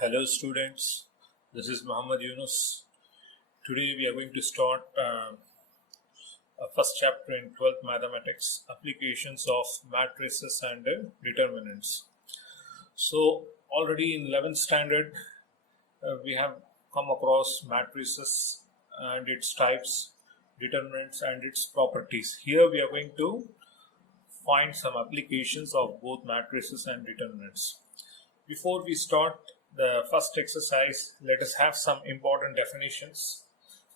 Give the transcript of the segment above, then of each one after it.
Hello students, this is Muhammad Yunus. Today we are going to start a first chapter in 12th mathematics, applications of matrices and determinants. So already in 11th standard we have come across matrices and its types, determinants and its properties. Here we are going to find some applications of both matrices and determinants. Before we start the first exercise, let us have some important definitions.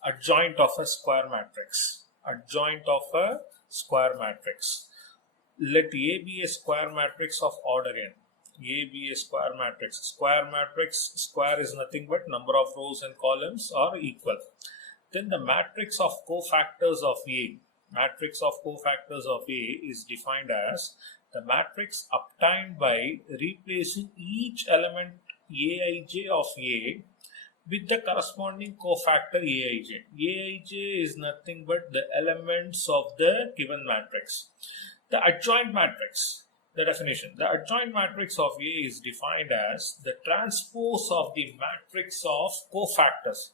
Adjoint of a square matrix. Adjoint of a square matrix. Let A be a square matrix of order n. A be a square matrix. Square is nothing but number of rows and columns are equal. Then the matrix of cofactors of A. Matrix of cofactors of A is defined as the matrix obtained by replacing each element Aij of A with the corresponding cofactor Aij. Aij is nothing but the elements of the given matrix. The adjoint matrix, the definition. The adjoint matrix of A is defined as the transpose of the matrix of cofactors.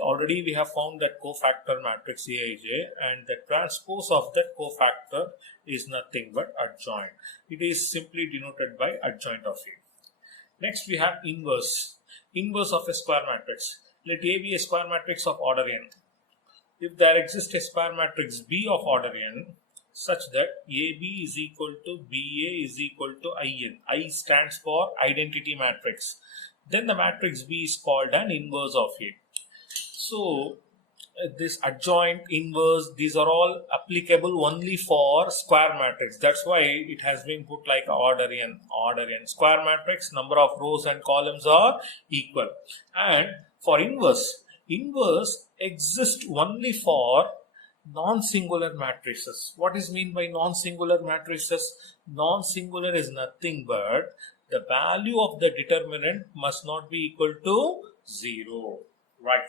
Already we have found that cofactor matrix Aij, and the transpose of that cofactor is nothing but adjoint. It is simply denoted by adjoint of A. Next we have inverse. Inverse of a square matrix. Let A be a square matrix of order n. If there exists a square matrix B of order n such that AB is equal to BA is equal to IN. I stands for identity matrix. Then the matrix B is called an inverse of A. So this adjoint, inverse, these are all applicable only for square matrix. That's why it has been put like order n. Order n. Square matrix, number of rows and columns are equal. And for inverse, inverse exists only for non-singular matrices. What is mean by non-singular matrices? Non-singular is nothing but the value of the determinant must not be equal to 0. Right.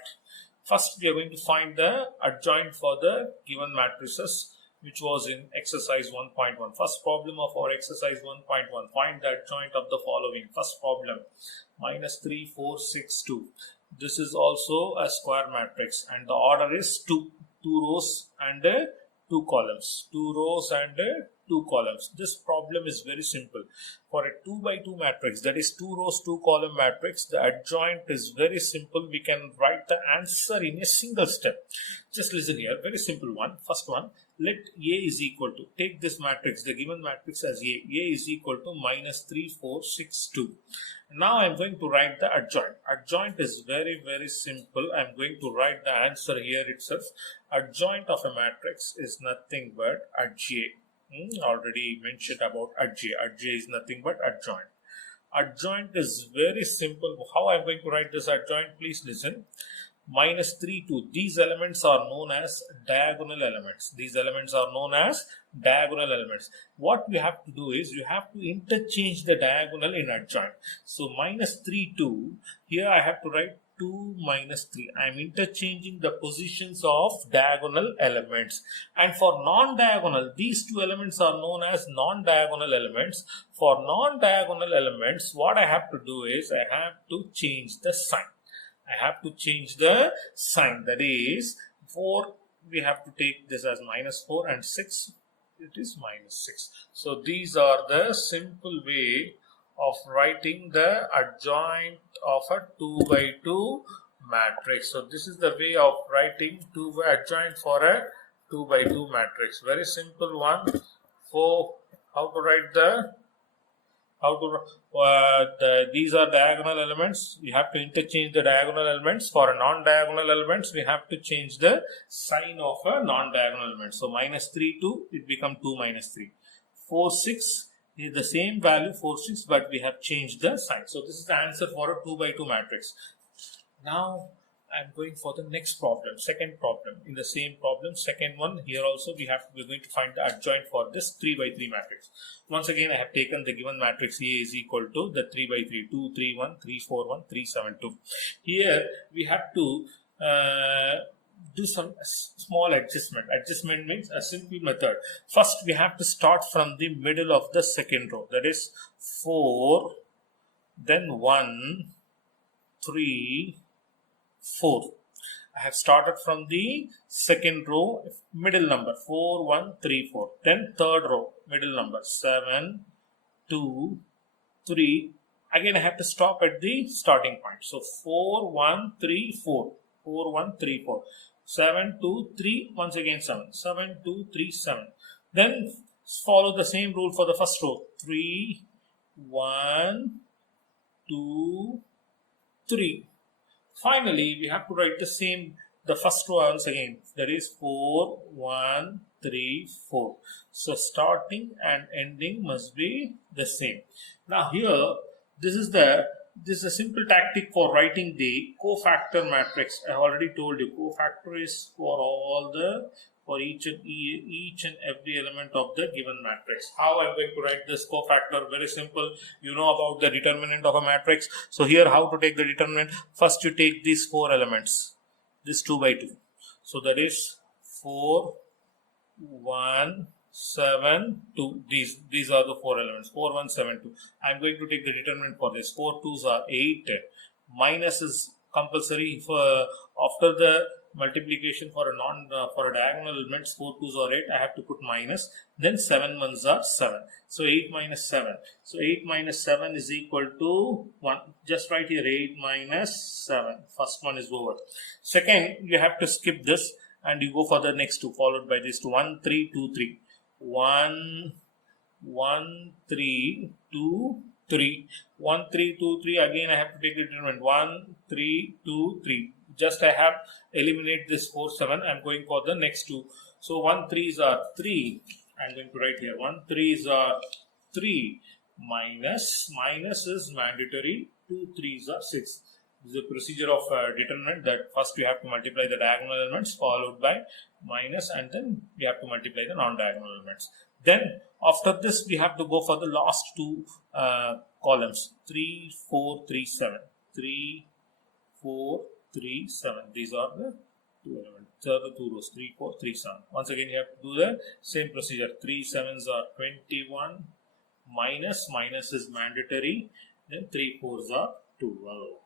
First, we are going to find the adjoint for the given matrices, which was in exercise 1.1. First problem of our exercise 1.1. Find the adjoint of the following. First problem, minus 3, 4, 6, 2. This is also a square matrix, and the order is 2 rows and 2 columns. 2 rows and 2 columns. This problem is very simple. For a 2 by 2 matrix, that is 2 rows 2 column matrix, the adjoint is very simple. We can write the answer in a single step. Just listen here, very simple one. First one, let A is equal to, take this matrix, the given matrix as A. A is equal to minus 3, 4, 6, 2. Now I am going to write the adjoint. Adjoint is very simple. I am going to write the answer here itself. Adjoint of a matrix is nothing but adj. Already mentioned about adj. Adj is nothing but adjoint. Adjoint is very simple. How I am going to write this adjoint? Please listen. Minus 3, 2. These elements are known as diagonal elements. These elements are known as diagonal elements. What you have to do is you have to interchange the diagonal in adjoint. So minus 3, 2. Here I have to write 2 minus 3. I am interchanging the positions of diagonal elements. And for non-diagonal, these two elements are known as non-diagonal elements. For non-diagonal elements, what I have to do is I have to change the sign. I have to change the sign. That is 4, we have to take this as minus 4, and 6, it is minus 6. So these are the simple way of writing the adjoint of a 2 by 2 matrix. So this is the way of writing adjoint for a 2 by 2 matrix. Very simple one. For how to write these are diagonal elements. We have to interchange the diagonal elements. For non-diagonal elements, we have to change the sign of a non-diagonal element. So minus 3, 2, it becomes 2 minus 3. 4, 6 is the same value, 4, 6, but we have changed the sign. So this is the answer for a 2 by 2 matrix. Now I am going for the next problem, second problem. In the same problem, second one, here also we're going to find the adjoint for this 3 by 3 matrix. Once again, I have taken the given matrix A is equal to the 3 by 3, 2, 3, 1, 3, 4, 1, 3, 7, 2. Here we have to do some small adjustment. Adjustment means a simple method. First, we have to start from the middle of the second row. That is 4, then 1, 3, 4. I have started from the second row, middle number 4, 1, 3, 4. Then third row, middle number 7, 2, 3. Again, I have to stop at the starting point. So 4, 1, 3, 4. 4, 1, 3, 4. 7, 2, 3. Once again 7. 7, 2, 3, 7. Then follow the same rule for the first row. 3, 1, 2, 3. Finally, we have to write the first row once again. That is 4, 1, 3, 4. So starting and ending must be the same. Now here, this is a simple tactic for writing the cofactor matrix. I already told you, cofactor is for each and every element of the given matrix. How I'm going to write this cofactor? Very simple. You know about the determinant of a matrix. So here, how to take the determinant? First, you take these 4 elements. This 2 by 2. So that is 4, 1, 7, 2. These are the 4 elements. 4, 1, 7, 2. I'm going to take the determinant for this. 4 2s are 8. Minus is compulsory for after the multiplication for a diagonal elements. 4 2s are 8. I have to put minus. Then 7 1s are 7. So 8 minus 7. So 8 minus 7 is equal to 1. Just write here 8 minus 7. First one is over. Second, you have to skip this and you go for the next 2, followed by this 2. 1 3 2 3. 1 1 3 2 3. 1 3 2 3. Again, I have to take the determinant. 1 3 2 3. Just I have eliminate this 4 7. I'm going for the next 2. So 1 3s are 3. I'm going to write here 1 3s are 3. Minus is mandatory. 2 3s are 6. This is a procedure of determinant that first you have to multiply the diagonal elements followed by minus, and then we have to multiply the non-diagonal elements. Then after this we have to go for the last 2 columns. 3 4 3 7. 3 4 3 7. These are the 2 elements. These are the 2 rows. 3 4 3 7. Once again you have to do the same procedure. 3 7s are 21. Minus is mandatory. Then 3 4s are 12.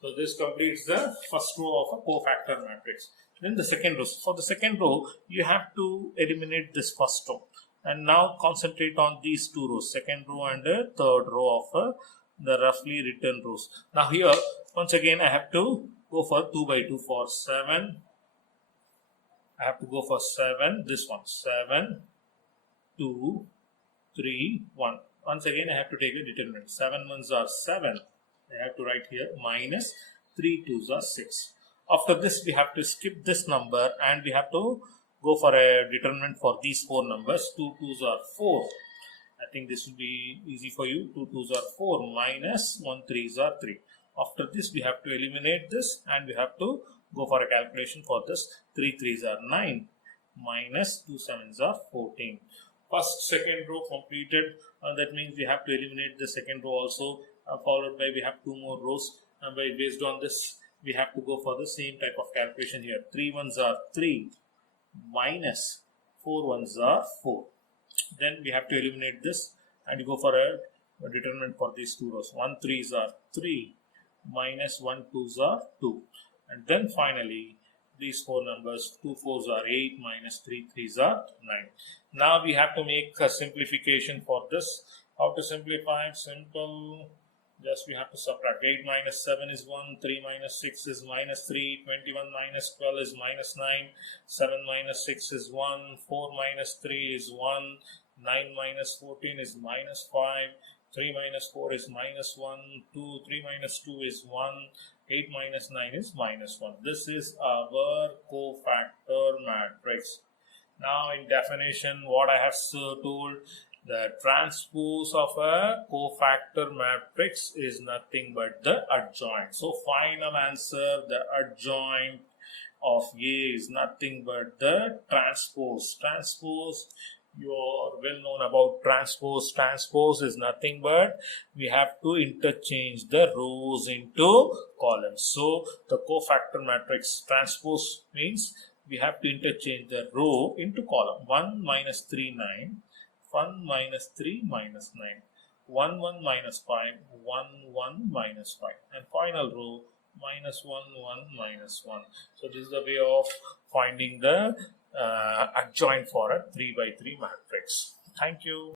So this completes the first row of a cofactor matrix. Then the second row. For the second row, you have to eliminate this first row. And now concentrate on these 2 rows, second row and the third row of the roughly written rows. Now here, once again, I have to go for 2 by 2 for 7. I have to go for 7, this one, 7, 2, 3, 1. Once again, I have to take a determinant. 7 1s are 7. I have to write here minus 3 2s are 6. After this, we have to skip this number and we have to go for a determinant for these 4 numbers. 2 2s are 4. I think this will be easy for you. 2 2s are 4 minus 1 3s are 3. After this, we have to eliminate this and we have to go for a calculation for this. 3 3s are 9 minus 2 7s are 14. First, second row completed. That means we have to eliminate the second row also. Followed by we have 2 more rows, and based on this we have to go for the same type of calculation here. 3 1s are 3 minus 4 1s are 4. Then we have to eliminate this and go for a determinant for these 2 rows. 1 3s are 3 minus 1 2s are 2, and then finally these 4 numbers, 2 4s are 8 minus 3 3s are 9. Now we have to make a simplification for this. How to simplify? Simple. Just we have to subtract. 8 minus 7 is 1, 3 minus 6 is minus 3, 21 minus 12 is minus 9, 7 minus 6 is 1, 4 minus 3 is 1, 9 minus 14 is minus 5, 3 minus 4 is minus 1, 2, 3 minus 2 is 1, 8 minus 9 is minus 1. This is our cofactor matrix. Now in definition, what I have told, the transpose of a cofactor matrix is nothing but the adjoint. So final answer, the adjoint of A is nothing but the transpose. Transpose, you are well known about transpose. Transpose is nothing but we have to interchange the rows into columns. So the cofactor matrix transpose means we have to interchange the row into column. 1 minus 3 9, 1 minus 3 minus 9. 1 1 minus 5, 1 1 minus 5, and final row minus 1 1 minus 1. So this is the way of finding the adjoint for a 3 by 3 matrix. Thank you.